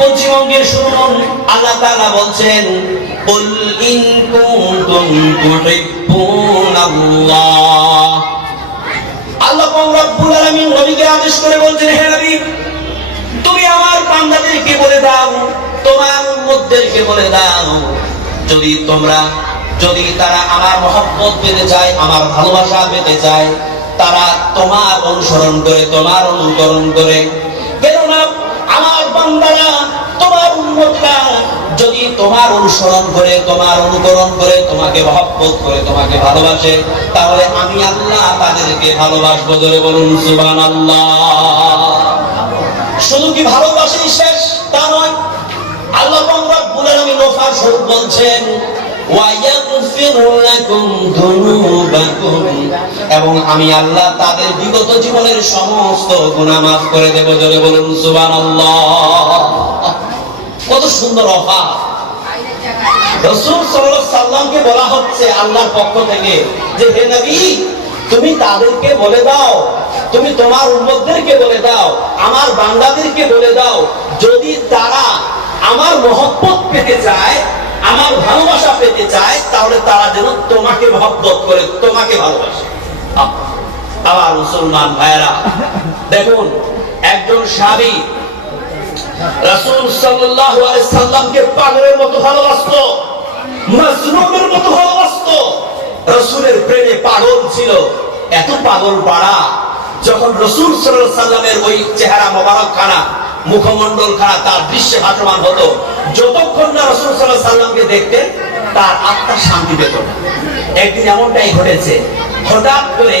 বলছি মঙ্গের শুনুন, আল্লাহ তাআলা বলছেন কুল ইন কুনতুম তুহিব্বুনাল্লাহ। আল্লাহ রাব্বুল আলামিন নবীকে আদেশ করে বলছেন, হে নবী তুমি আমার বান্দাদেরকে বলে দাও, তোমার উম্মতদেরকে বলে দাও, যদি তারা আমার মহব্বত পেতে চায়, আমার ভালোবাসা পেতে চায়, তারা তোমার অনুসরণ করে, তোমার অনুকরণ করে। কেননা আমার বান্দারা, তোমার উম্মতরা যদি তোমার অনুসরণ করে, তোমার অনুকরণ করে, তোমাকে মহব্বত করে, তোমাকে ভালোবাসে, তাহলে আমি আল্লাহ তাদেরকে ভালোবাসবো। ধরে বলুন সুবহানাল্লাহ। শুধু কি ভালোবাসি শেষ তা নয়, আল্লাহ রাব্বুল আলামিন ওয়াফার স্বরূপ বলছেন ওয়ায়াগফির লাকুম যুনুবাকুম, এবং আমি আল্লাহ তাদের বিগত জীবনের সমস্ত গুনাহ মাফ করে দেব। জোরে বলুন সুবহানাল্লাহ। কত সুন্দর অফার। রাসূল সাল্লাল্লাহু আলাইহি সাল্লামকে বলা হচ্ছে আল্লাহর পক্ষ থেকে যে হে নবী তুমি তাদেরকে বলে দাও, তুমি তোমার উম্মতদেরকে বলে দাও, আমার বান্দাদেরকে বলে দাও, যদি তারা আমার মহব্বত পেতে চায়, আমার ভালোবাসা পেতে চায়, তাহলে তারা যেন তোমাকে মহব্বত করে, তোমাকে ভালোবাসে। আমার মুসলমান ভাইরা দেখুন, একজন সাহাবী রাসূল সাল্লাল্লাহু আলাইহি সাল্লামকে পাগলের মতো ভালোবাসতো, মাজনুনের মতো ভালোবাসতো, রাসূলের প্রেমে পাগল ছিল। এত পাগল পাড়া, যখন রাসূল সাল্লাল্লাহু আলাইহি সাল্লামের ওই চেহারা মোবারক খানা, মুখমণ্ডল খানা তার দৃশ্যে ভাসমান হতো, যতক্ষণ না রাসূল সাল্লাল্লাহু আলাইহি সাল্লামকে দেখতেন তার আত্মা শান্তি পেত না। একদিন এমনটাই ঘটেছে, হঠাৎ করে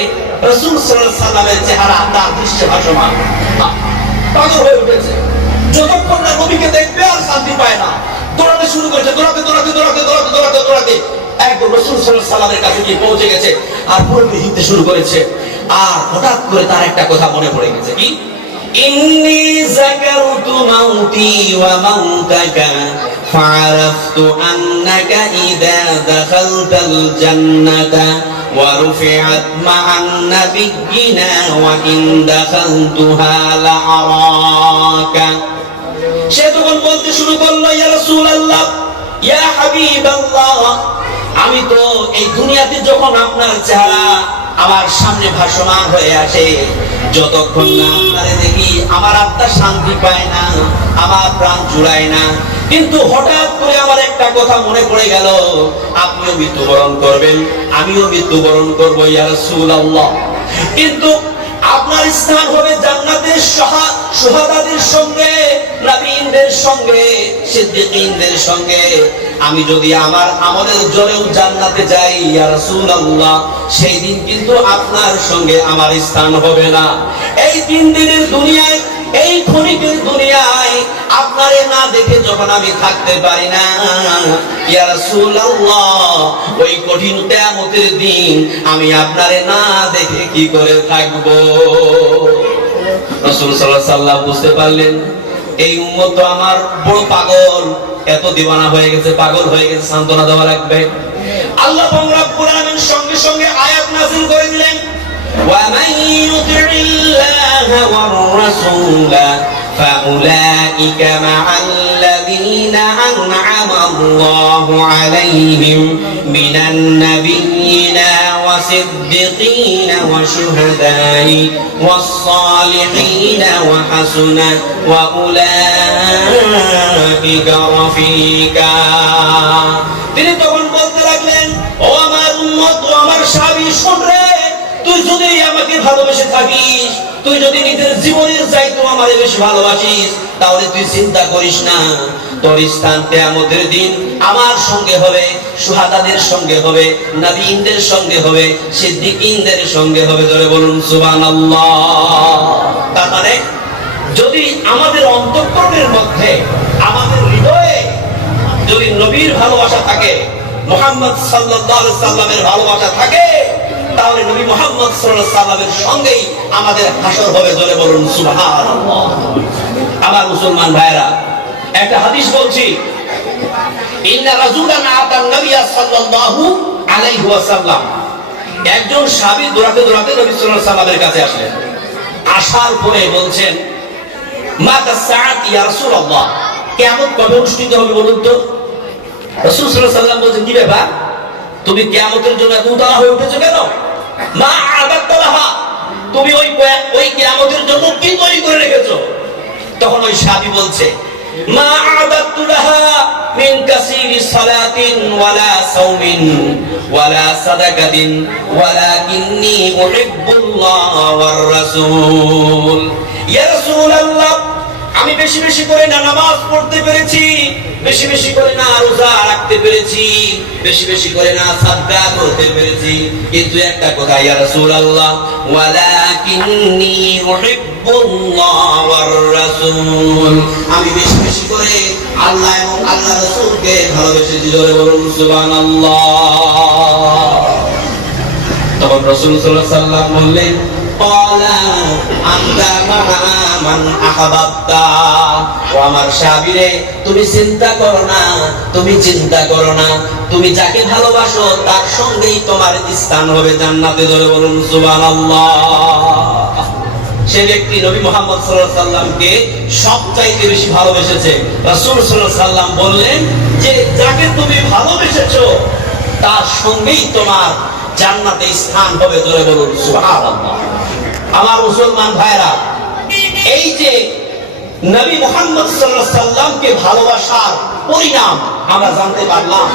রাসূল সাল্লাল্লাহু আলাইহি সাল্লামের চেহারা তার দৃশ্যে ভাসমান, পাগল হয়ে উঠেছে। যতক্ষণ না নবীকে দেখবে আর শান্তি পায় না, দৌড়াতে শুরু করেছে, দৌড়াতে একদম রাসূল সাল্লাল্লাহু আলাইহি সাল্লামের কাছে গিয়ে পৌঁছে গেছে আর পুরো হিঁদতে শুরু করেছে। আর হঠাৎ করে তার একটা কথা মনে পড়ে গেছে, কি ইন্নী যাকারতু মাউতি ওয়া মাউতাকা ফাআরাফতু আন্নাকা ইযা দাখালতাল জান্নাতা ওয়া রুফিআত মা'আন নাবিয়্যিনা ওয়া ইন দাখালতুহা লা'আরাকা। সে তখন বলতে শুরু করলো, ইয়া রাসূলুল্লাহ, ইয়া হাবিবাল্লাহ, আমি তো এই দুনিয়াতে যখন আপনার চেহারা আমার সামনে ভাসমান হয়ে আসে, যতক্ষণ না আপনারে দেখি আমার আত্মা শান্তি পায় না, আমার প্রাণ জুড়ায় না। কিন্তু হঠাৎ করে আমার একটা কথা মনে পড়ে গেল, আপনিও মৃত্যুবরণ করবেন, আমিও মৃত্যুবরণ করবো ইয়া রাসূলুল্লাহ, কিন্তু আপনার স্থান হবে জান্নাতের শুহাদাদের সঙ্গে, নবীদের সঙ্গে, সিদ্দিকীনদের সঙ্গে। আমি যদি আমার আমলের জোরেও জান্নাতে যাই ইয়া রাসূলুল্লাহ, সেই দিন কিন্তু আপনার সঙ্গে আমার স্থান হবে না। এই 3 দিনের দুনিয়ায়, এই ক্ষণিকের দুনিয়ায় আপনারে না দেখে যখন আমি থাকতে পারি না ইয়া রাসূলুল্লাহ, ওই কঠিন কিয়ামতের দিন আমি আপনারে না দেখে কি করে থাকব? রাসূল সাল্লাল্লাহু আলাইহি সাল্লাম বুঝতে পারলেন এই উম্মত তো আমার বড় পাগল, এত দিওয়ানা হয়ে গেছে, পাগল হয়ে গেছে, সান্ত্বনা দেওয়া লাগবে। আল্লাহ রাব্বুল আলামিন সঙ্গে সঙ্গে আয়াত নাযিল করে দিলেন, ওয়া মান ইউতি'িল্লাহা ওয়ার রাসূলা ফাউলাইকা মা'আল্লাযীনা আন'আমা আল্লাহু আলাইহিম মিনান নাবিয়্যিনা ওয়াস-সিদ্দিকীনা ওয়াশ-শুহাদা'i ওয়াস-সালিহিনা ওয়া হাসুনা ওয়া উলাইকা রাফীকা। তিনি তখন বলতে লাগলেন, ও আমার উম্মত, ও আমার সাহাবী, শুন রে, তুই যদি আমাকে ভালোবেসে থাকিস, তুই যদি নিজের জীবনের চাইতেও আমারে বেশি ভালোবাসিস, তাহলে তুই চিন্তা করিস না, তোর স্থান কিয়ামতের দিন আমার সঙ্গে হবে, শুহাদাদের সঙ্গে হবে, নবীদের সঙ্গে হবে, সিদ্দিকীনদের সঙ্গে হবে। ধরে বলুন সুবহানাল্লাহ। তার মানে যদি আমাদের অন্তঃকরণের মধ্যে, আমাদের হৃদয়ে যদি নবীর ভালোবাসা থাকে, মুহাম্মদ সাল্লাল্লাহু আলাইহি সাল্লামের ভালোবাসা থাকে, তাহলে নবী মুহাম্মদ সাল্লাল্লাহু আলাইহি সাল্লামের সঙ্গেই আমাদের হাসর হবে। জোরে বলুন সুবহানাল্লাহ। আমার মুসলমান ভাইরা, একটা হাদিস বলছি, ইন্না রাজুলান আতান নবী সাল্লাল্লাহু আলাইহি ওয়াসাল্লাম, একজন সাহাবী দৌড়াতে দৌড়াতে নবী সাল্লাল্লাহু আলাইহি সাল্লামের কাছে আসলেন। আসার পরে বলছেন, মাতা সাআত ইয়া রাসূলুল্লাহ, কিয়ামত কবে অনুষ্ঠিত হবে বলুন তো? রাসূল সাল্লাল্লাহু আলাইহি ওয়াসাল্লাম বলেন, কি ব্যাপার, তুমি কিয়ামতের জন্য এত উতালা হয়ে উঠেছো কেন? মা আদাতালাহা, তুমি ওই কিয়ামতের জন্য কি তৈরি করে রেখেছো? তখন ওই সাহাবী বলছে, মা আদাতুলাহা মিন কাসীরি সালাতিন ওয়ালা সাওমিন ওয়ালা সাদাকাতিন ওয়ালাকিন্নী উহিব্বুল্লাহ ওয়ার রাসূল। ইয়া রাসূলুল্লাহ, আমি বেশি বেশি করে না নামাজ পড়তে পেরেছি, বেশি বেশি করে না রোজা রাখতে পেরেছি, বেশি বেশি করে না সাদকা করতে পেরেছি, কিন্তু একটা কথা ইয়া রাসূলুল্লাহ, ওয়ালাকিন্নী উহিব্বুল্লাহ ওয়ার রাসূল, আমি বেশি বেশি করে আল্লাহ এবং আল্লাহর রাসূলকে ভালোবেসেছি। জোরে বলুন সুবহানাল্লাহ। তখন রাসূল সাল্লাল্লাহু আলাইহি ওয়াসাল্লাম বললেন, ক্বালা আনতা মা'a মান আহাবাবতা, ও আমার সাহাবীরে, তুমি চিন্তা করো না, তুমি চিন্তা করো না, তুমি যাকে ভালোবাসো তার সঙ্গেই তোমার স্থান হবে জান্নাতে। ধরে বলুন সুবহানাল্লাহ। সে ব্যক্তি নবী মুহাম্মদ সাল্লাল্লাহু আলাইহি ওয়াসাল্লামকে সবচাইতে বেশি ভালোবেসেছে। রাসূল সাল্লাল্লাহু আলাইহি ওয়াসাল্লাম বললেন যে যাকে তুমি ভালোবেসেছো তার সঙ্গেই তোমার জান্নাতে স্থান হবে। ধরে বলুন সুবহানাল্লাহ। আমার মুসলমান ভাইরা, এই যে নবী মুহাম্মদ সাল্লাল্লাহু আলাইহি ওয়াসাল্লামকে ভালোবাসার পরিণাম আমরা জানতে পারলাম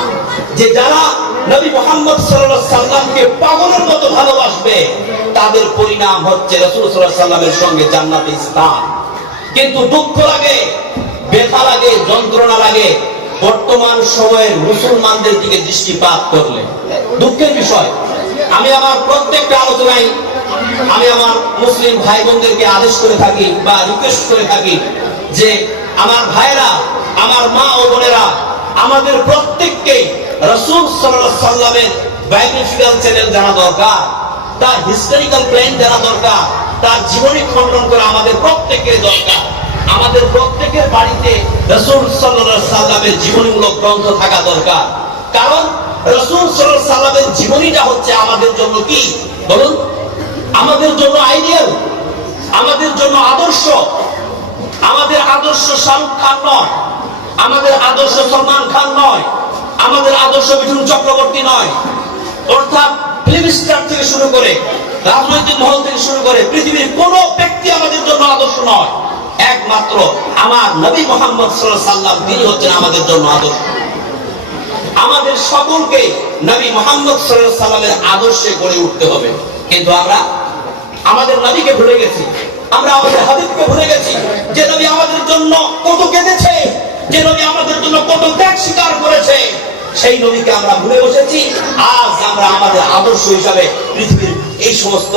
যে যারা নবী মুহাম্মদ সাল্লাল্লাহু আলাইহি ওয়াসাল্লামকে পাগলের মতো ভালোবাসবে তাদের পরিণাম হচ্ছে রাসূল সাল্লাল্লাহু আলাইহি ওয়াসাল্লামের সঙ্গে জান্নাতে স্থান। কিন্তু দুঃখ লাগে, ব্যথা লাগে, যন্ত্রণা লাগে বর্তমান সময়ের মুসলমানদের দিকে দৃষ্টিপাত করলে। দুঃখের বিষয়, আমি আমার প্রত্যেকটা আলোচনায় আমি আমার মুসলিম ভাই বোনদেরকে আদেশ করে থাকি বা রিকোয়েস্ট করে থাকি যে আমার ভাইরা, আমার মা ও বোনেরা, আমাদের প্রত্যেককে রাসূল সাল্লাল্লাহু আলাইহি ওয়াসাল্লামের বায়োগ্রাফিক্যাল চ্যানেল জানা দরকার, তার হিস্টোরিক্যাল প্ল্যান জানা দরকার, তার জীবনী খণ্ডন করা আমাদের প্রত্যেকের দরকার। আমাদের প্রত্যেকের বাড়িতে রাসূল সাল্লাল্লাহু আলাইহি ওয়াসাল্লামের জীবনীমূলক গ্রন্থ থাকা দরকার। কারণ রাসূল সাল্লাল্লাহু আলাইহি ওয়াসাল্লামের জীবনীটা হচ্ছে আমাদের জন্য কি বলুন, আমাদের জন্য আইডিয়াল, আমাদের জন্য আদর্শ। আমাদের আদর্শ শাহরুখ খান নয়, আমাদের আদর্শ সলমান খান নয়, আমাদের আদর্শ মিঠুন চক্রবর্তী নয়, অর্থাৎ ফিল্ম স্টার থেকে শুরু করে রাজনৈতিক মহল থেকে শুরু করে পৃথিবীর কোন ব্যক্তি আমাদের জন্য আদর্শ নয়। একমাত্র আমার নবী মুহাম্মদ সাল্লাল্লাহু আলাইহি ওয়াসাল্লাম, তিনি হচ্ছেন আমাদের জন্য আদর্শ। আমাদের সকলকে নবী মুহাম্মদ সাল্লাল্লাহু আলাইহি ওয়াসাল্লামের আদর্শে গড়ে উঠতে হবে। কিন্তু আমরা আমাদের নবীকে ভুলে গেছি, আমরা আমাদের হাবিবকে ভুলে গেছি, যে নবী আমাদের জন্য কত কেঁদেছে, যে নবী আমাদের জন্য কত ত্যাগ স্বীকার করেছে, সেই নবীকে আমরা ভুলে বসেছি। আজ আমরা আমাদের আদর্শ হিসাবে পৃথিবীর এই সমস্ত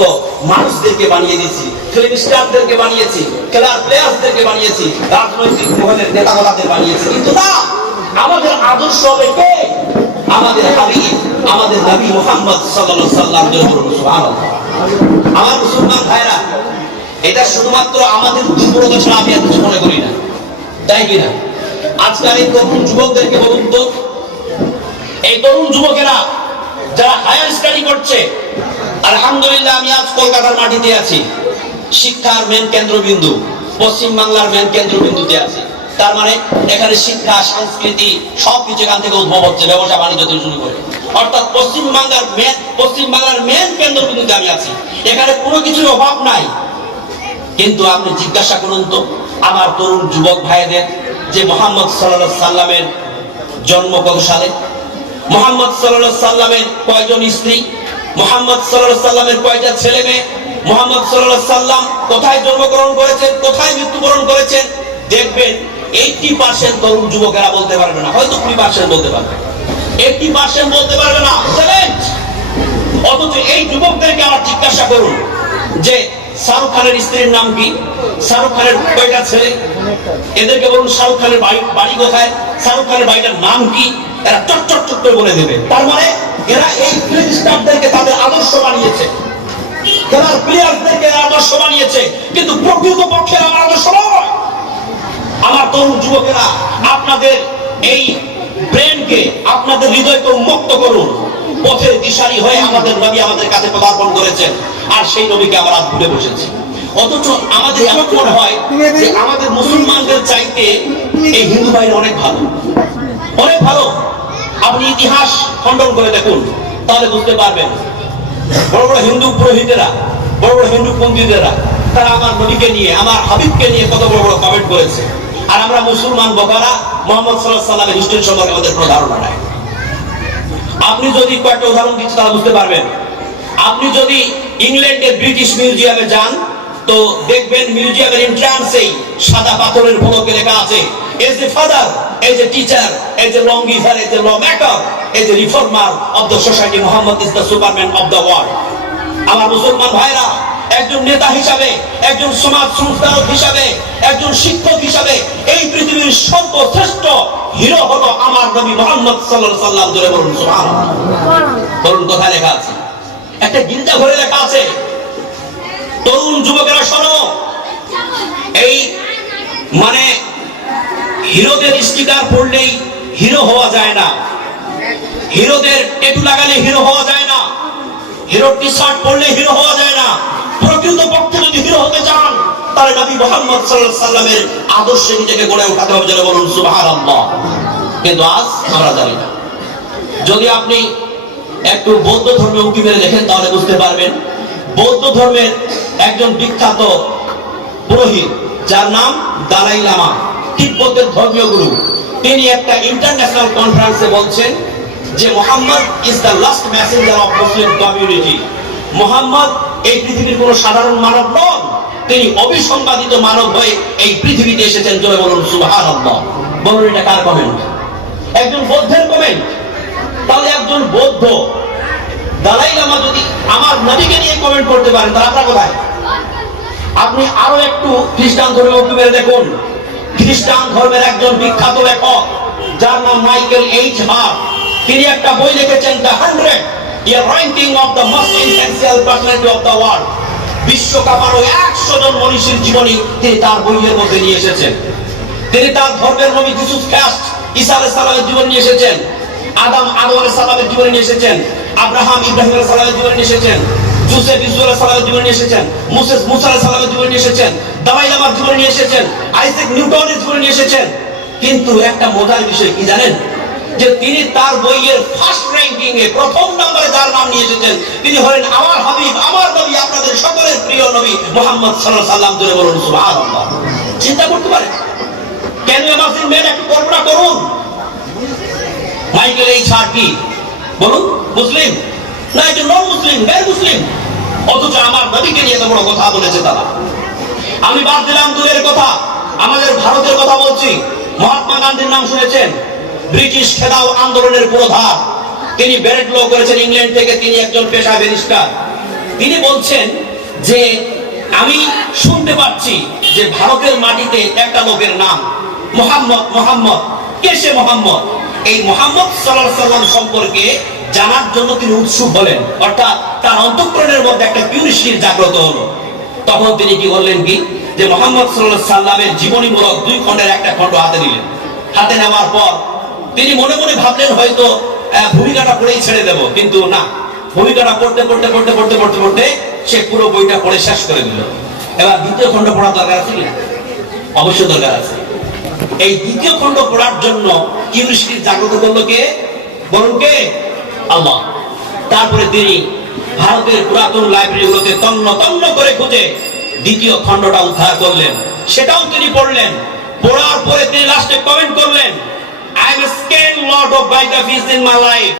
মানুষদেরকে বানিয়ে দিয়েছি, ফিল্ম স্টারদেরকে বানিয়েছি, খেলার প্লেয়ারদেরকে বানিয়েছি, রাজনৈতিক মহলের নেতাগোলাদের বানিয়েছি। কিন্তু না, আমাদের আদর্শ হবে কে? আমাদের হাবিব, আমাদের নবী মুহাম্মদ সাল্লাল্লাহু আলাইহি ওয়াসাল্লাম। সুবহানাল্লাহ। আমার মুসলমান ভাইরা, এটা শুধুমাত্র আমাদের দুর্বলতা ছাড়া আমি আর কিছু মনে করি না, তাই কিনা? আজকাল এই তরুণ যুবকদেরকে বলুন তো, এই তরুণ যুবকেরা যারা হায়ার স্টাডি করছে, আলহামদুলিল্লাহ আমি আজ কলকাতার মাটিতে আছি, শিক্ষার মেন কেন্দ্রবিন্দু, পশ্চিম বাংলার মেন কেন্দ্রবিন্দুতে আছি। তার মানে এখানে শিক্ষা, সংস্কৃতি সবকিছু এখান থেকে উদ্ভব হচ্ছে, ব্যবসা বাণিজ্য থেকে শুরু করে। অর্থাৎ পশ্চিম বাংলার মেন কেন্দ্রবিন্দুতে আমি আছি, এখানে কোনো কিছুর অভাব নাই। কিন্তু আপনি জিজ্ঞাসা করুন তো আমার তরুণ যুবক ভাইদের, যে মুহাম্মদ সাল্লাল্লাহু আলাইহি ওয়াসাল্লামের জন্ম কত সালে, মুহাম্মদ সাল্লাল্লাহু আলাইহি ওয়াসাল্লামের কয়জন স্ত্রী, মুহাম্মদ সাল্লাল্লাহু আলাইহি ওয়াসাল্লামের কয়টা ছেলে মেয়ে, মুহাম্মদ সাল্লাল্লাহু আলাইহি ওয়াসাল্লাম কোথায় জন্মগ্রহণ করেছেন, কোথায় মৃত্যুবরণ করেছেন, দেখবেন 80% তরুণ যুবকেরা বলতে পারবে না, হয়তো 20% বলতে পারবে, 80% বলতে পারবে না। চ্যালেঞ্জ। অথচ এই যুবকদেরকে আমার জিজ্ঞাসা করুন যে শাহরুখ খানের স্ত্রীর নাম কি, শাহরুখ খানের কয়টা ছেলে, এদেরকে বলুন শাহরুখ খানের বাড়ি কোথায়, শাহরুখ খানের বাড়িটার নাম কি, এরা চট করে বলে দেবে। তার মানে এরা এই ফিল্ম স্টারদেরকে তাদের আদর্শ বানিয়েছে, খেলার প্লেয়ারদেরকে আদর্শ বানিয়েছে, কিন্তু প্রকৃত পক্ষে আমার আদর্শ নয়। আমার তরুণ যুবকেরা, আপনাদের এই ব্রেনকে, আপনাদের হৃদয়কে উন্মুক্ত করুন। পথের দিশারি হয়ে আমাদের নবী আমাদের কাছে পদার্পণ করেছেন, আর সেই নবীকে আমরা আজ ভুলে বসেছি। অথচ আমাদের এমন মনে হয় যে আমাদের মুসলমানদের চাইতে এই হিন্দু বাহিনী অনেক ভালো, অনেক ভালো। আপনি ইতিহাস খণ্ডন করে দেখুন, তাহলে বুঝতে পারবেন। বড় বড় হিন্দু পুরোহিতেরা, বড় বড় হিন্দু পণ্ডিতেরা, তারা আমার নবীকে নিয়ে, আমার হাবিবকে নিয়ে কত বড় বড় কমেন্ট করেছে। আর আমরা মুসলমান বোকারা মুহাম্মদ সাল্লাল্লাহু আলাইহি ওয়াসাল্লামের হিস্ট্রি সম্পর্কে আমাদের কোনো ধারণা নাই। আপনি যদি কয়েকটা উদাহরণ দিচ্ছি তাহলে বুঝতে পারবেন। আপনি যদি ইংল্যান্ডের ব্রিটিশ মিউজিয়ামে যান, তো দেখবেন মিউজিয়ামের এন্ট্রান্সেই সাদা পাথরের ফলকে লেখা আছে, as a father, as a teacher, as a law giver, as a law maker, as a reformer of the society, Muhammad is the superman of the world. আমার মুসলমান ভাইরা, একজন নেতা হিসাবে, একজন সমাজ সংস্কারক হিসাবে, একজন শিক্ষক হিসাবে এই পৃথিবীর সর্বশ্রেষ্ঠ হিরো হলো আমার নবী মুহাম্মদ সাল্লাল্লাহু আলাইহি ওয়াসাল্লাম। জোরে বলুন সুবহানাল্লাহ। তরুণ কথায় লেখা আছে, একটা গির্জা ঘরে লেখা আছে, তরুণ যুবকেরা শোনো, এই মানে হিরোদের স্টিকার পড়লেই হিরো হওয়া যায় না, হিরোদের ট্যাটু লাগালে হিরো হওয়া যায় না, হিরো টি শার্ট পরলে হিরো হওয়া যায় না। প্রকৃতপক্ষে যদি হিরো হতে চান, তাহলে নবী মুহাম্মদ সাল্লাল্লাহু আলাইহি ওয়াসাল্লামের আদর্শে নিজেকে গড়ে ওঠাতে হবে। যারা বলুন সুবহানাল্লাহ। কিন্তু আজ আমরা জানি না। যদি আপনি একটু বৌদ্ধ ধর্মে উঁকি মেরে দেখেন, তাহলে বুঝতে পারবেন বৌদ্ধ ধর্মের একজন বিখ্যাত পুরোহিত, যার নাম দালাই লামা, তিব্বতের ধর্মীয় গুরু, তিনি একটা ইন্টারন্যাশনাল কনফারেন্সে বলছেন যে Muhammad is the last Messenger of Muslim community. Muhammad এই পৃথিবীর কোন সাধারণ মানব নন, তিনি অবিসংবাদিত মানব হয়ে এই পৃথিবীতে এসেছেন। জোরে বলুন সুবহানাল্লাহ। বলুন এটা কার কমেন্ট? একজন বৌদ্ধের কমেন্ট। তাহলে একজন বৌদ্ধ দালাই লামা যদি আমার নবীকে নিয়ে কমেন্ট করতে পারেন, তাহলে আপনারা কোথায়? আপনি আরো একটু খ্রিস্টান ধর্মে উঁকি মেরে দেখুন। খ্রিস্টান ধর্মের একজন বিখ্যাত লেখক, যার নাম মাইকেল এইচ হার্ট, তিনি একটা বই লিখেছেন, the 100 year ranking of the most influential personality of the world. বিশ্বকাপারও 100 জন মনীষীর জীবনী তিনি তার বইয়ের মধ্যে নিয়ে এসেছেন। তিনি তার ধর্মের নবী যিশুস খ্রিস্ট ঈসা আলাইহিস সালামের জীবন নিয়ে এসেছেন, আদম আলাইহিস সালামের জীবন নিয়ে এসেছেন, আব্রাহাম ইব্রাহিম আলাইহিস সালামের জীবন নিয়ে এসেছেন, জোসেফ ইউসুফ আলাইহিস সালামের জীবন নিয়ে এসেছেন, মুসা আলাইহিস সালামের জীবন নিয়ে এসেছেন, দালাই লামার জীবন নিয়ে এসেছেন, আইজাক নিউটনের জীবন নিয়ে এসেছেন। কিন্তু একটা মজার বিষয় কি জানেন? যে তিনি তার বইয়ের ফার্স্ট র্যাঙ্কিং এ প্রথম নম্বরে যার নাম নিয়ে এসেছেন, তিনি হলেন আমার হাবিব, আমার নবী, আপনাদের সকলের প্রিয় নবী মুহাম্মদ সাল্লাল্লাহু আলাইহি ওয়াসাল্লাম। জোরে বলুন সুবহানাল্লাহ। চিন্তা করতে পারেন? কেন মুসলিম মেন একটু কল্পনা করুন। মাইকেল এইচ হার্ট কি বলুন? মুসলিম না, এটা নন মুসলিম, গায়ের মুসলিম, অথচ আমার নবীকে নিয়ে এত বড় কথা বলেছে তারা। আমি বাদ দিলাম দূরের কথা, আমাদের ভারতের কথা বলছি। মহাত্মা গান্ধীর নাম শুনেছেন? ব্রিটিশ খেদাও আন্দোলনের পুরোধার, তিনি ব্যারেট ল করেছেন ইংল্যান্ড থেকে। তিনি একজন পেশায় ব্যারিস্টার। তিনি বলছেন যে আমি শুনতে পাচ্ছি যে ভারতের মাটিতে একটা লোকের নাম মুহাম্মদ। মুহাম্মদ কে? সে মুহাম্মদ। এই মুহাম্মদ সাল্লাল্লাহু আলাইহি ওয়াসাল্লাম সম্পর্কে জানার জন্য তিনি উৎসুক হলেন, অর্থাৎ তার অন্তঃকরণের মধ্যে একটা কিউরিওসিটি জাগ্রত হলো। তখন তিনি কি বললেন কি, যে মুহাম্মদ সাল্লাল্লাহু আলাইহি ওয়াসাল্লামের জীবনীমূলক 2 খণ্ডের একটা খণ্ড হাতে নিলেন। হাতে নেওয়ার পর তিনি মনে মনে ভাবলেন হয়তো ভূমিকাটা পড়েই ছেড়ে দেব, কিন্তু না, ভূমিকাটা পড়তে পড়তে পড়তে পড়তে পড়তে পড়তে সে পুরো বইটা পড়ে শেষ করে দিল। এবার দ্বিতীয় খণ্ড পড়ার দরকার আছে কি? অবশ্যই দরকার আছে। এই দ্বিতীয় খণ্ড পড়ার জন্য কিউরিওসিটি জাগ্রত করলো কে? বলুন কে? আল্লাহ। তারপরে তিনি ভারতের পুরাতন লাইব্রেরিগুলোতে তন্ন তন্ন করে খুঁজে দ্বিতীয় খণ্ডটা উদ্ধার করলেন, সেটাও তিনি পড়লেন। পড়ার পরে তিনি লাস্টে কমেন্ট করলেন, I am a scared lot of biographies in my life.